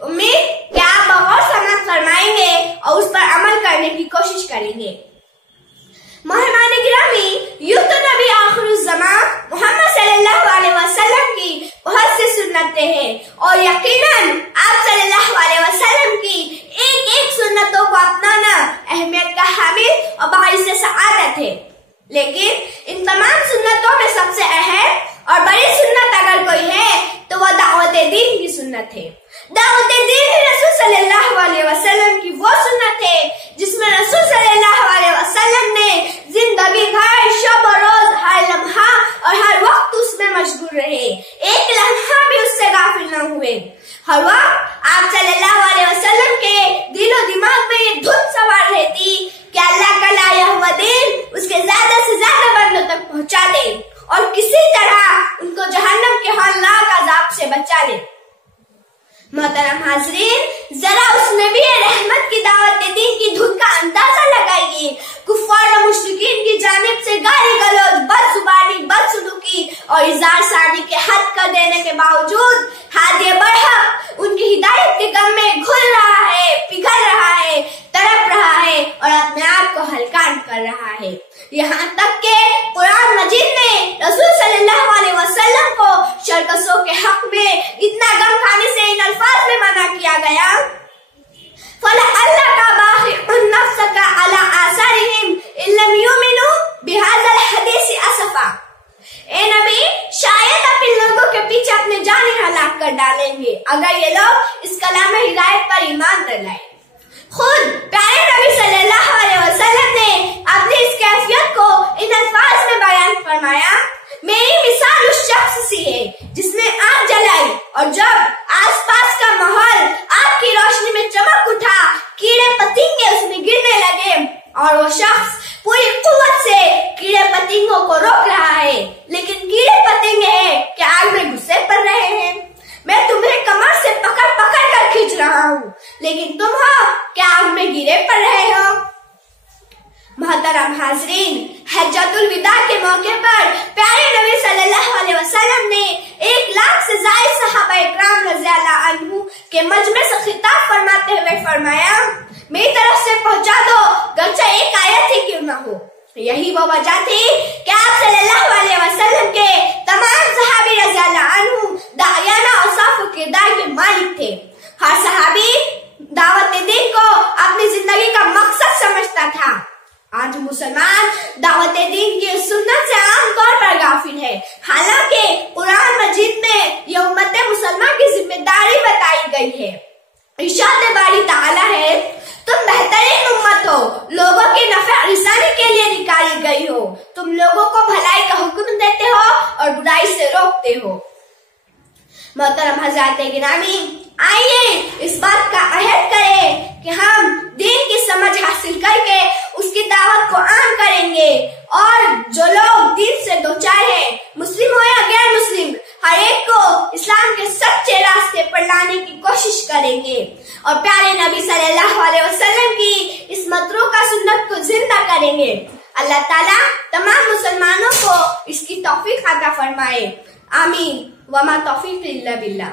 उम्मीद कि आप गौर समाअत फरमाएंगे और उस पर अमल करने की कोशिश करेंगे। मेहमान गिरामी, यूं तो नबी आखिरुज़्ज़मां मोहम्मद सल्लल्लाहु अलैहि वसल्लम की बहुत सी सुन्नतें हैं और यकीनन आप सल्लल्लाहु अलैहि वसल्लम की एक एक सुन्नतों को अपनाना अहमियत का हामिल और बाइस सआदत है। लेकिन इन तमाम सुन्नतों में सबसे अहम और बड़ी सुन्नत अगर कोई है तो वह दावत दीन की सुन्नत है। दावत दीन ही रसूल सल्लल्लाहु अलैहि वसल्लम की वो सुन्नत है जिसमें रसूल सल्लल्लाहु अलैहि वसल्लम ने जिंदगी भर शब और रोज हर लम्हा और हर वक्त उसमें मशगूल रहे, एक लम्हा भी उससे गाफिल न हुए। हर वक्त आप सल्लल्लाहु अलैहि वसल्लम के दिलो दिमाग में ये धुन सवार रहती कि अल्लाह का लाया हुआ दीन उसके ज्यादा से ज्यादा बंदों तक पहुंचा दे और किसी तरह उनको जहन्नम के हौलनाक अजाब से बचा ले। मोहतरम हाजरीन, जरा उसमें भी रहमत की दावत दीन की धुन का अंदाजा लगाइए। कुफ्फार और मुश्रिकीन की जानिब से गाली गलौज, बदजुबानी, बदसलूकी और इज़ार सानी के हद कर देने के बावजूद हादिए बरहक उनकी हिदायत के गम में घुल रहा है, पिघल रहा है, तड़प रहा है और अपने आप को हलकान कर रहा है। यहाँ तक के कुरान मजीद में रसूल सल्लल्लाहु अलैहि वसल्लम को शरकसों के हक में इतना गम खाने से इन अल्फाज में मना किया गया, फला अल्लाह का बाखिउन नफ्सका अला आसारिहिम इल्लम युमिनु बिहाज़ल हदीस असफा। ए नबी, शायद आप इन लोगों के पीछे अपने जान हलाक कर डालेंगे अगर ये लोग इस कलाम हिदायत पर ईमान न लाए। खुद प्यारे नबी सल्लल्लाहु अलैहि वसल्लम ने अपनी इस कैफियत को इन अल्फाज में बयान फरमाया, मेरी मिसाल उस शख्स सी है जिसने आग जलाई और जब आसपास का माहौल आग की रोशनी में चमक उठा, कीड़े पतिंगे उसमें गिरने लगे और वो शख्स पूरी कुव्वत से कीड़े पतिंगों को रोक रहा है, लेकिन कीड़े पतिंगे हैं कि आग में घुसे पड़ रहे हैं। मैं तुम्हें कमर से पकड़ पकड़ कर खींच रहा हूँ, लेकिन तुम हो क्या आग में गिरे पड़ रहे हो। मोहतरम हाजरीन, हज्जतुल विदा के मौके पर प्यारे नबी सल्लल्लाहु अलैहि वसल्लम ने 1 लाख से ज्यादा सहाबा इकराम रज़ियल्लाहु अन्हु के मजमे से खिताब फरमाते हुए फरमाया, मेरी तरफ से पहुंचा दो गरचे एक आयत ही क्यों न हो। यही वो वजह थी कि आप सल्लल्लाहु अलैहि वसल्लम के तमाम सहाबी रज़ियल्लाहु अन्हु दायाना और साफ किरदार के मालिक थे। हर सहाबी दावत दीन को अपनी जिंदगी का मकसद समझता था। आज मुसलमान दावत दीन की सुन्नत से आमतौर पर गाफिल है। हालांकि कुरान मजीद में यह उम्मत मुसलमान की जिम्मेदारी बताई गई है। इरशाद बारी ताला है, तुम बेहतरीन उम्मत हो, लोगों के नफे रिसानी के लिए निकाली गई हो। तुम लोगों को भलाई का हुक्म देते हो और बुराई से रोकते हो। मोहतरम हज़रात गिरामी, आइए इस बात का अहद करें कि हम दीन की समझ हासिल करके उसकी दावत को आम करेंगे और जो लोग दीन से दो चाहे मुस्लिम हो या गैर मुस्लिम, हर एक को इस्लाम के सच्चे रास्ते पर लाने की कोशिश करेंगे और प्यारे नबी सल्लल्लाहु अलैहि वसल्लम की इस मतरूका सुन्नत को जिंदा करेंगे। अल्लाह ताला तमाम मुसलमानों को इसकी तौफीक अता फरमाए। आमीन। वमा तौफीक इल्ला बिल्लाह।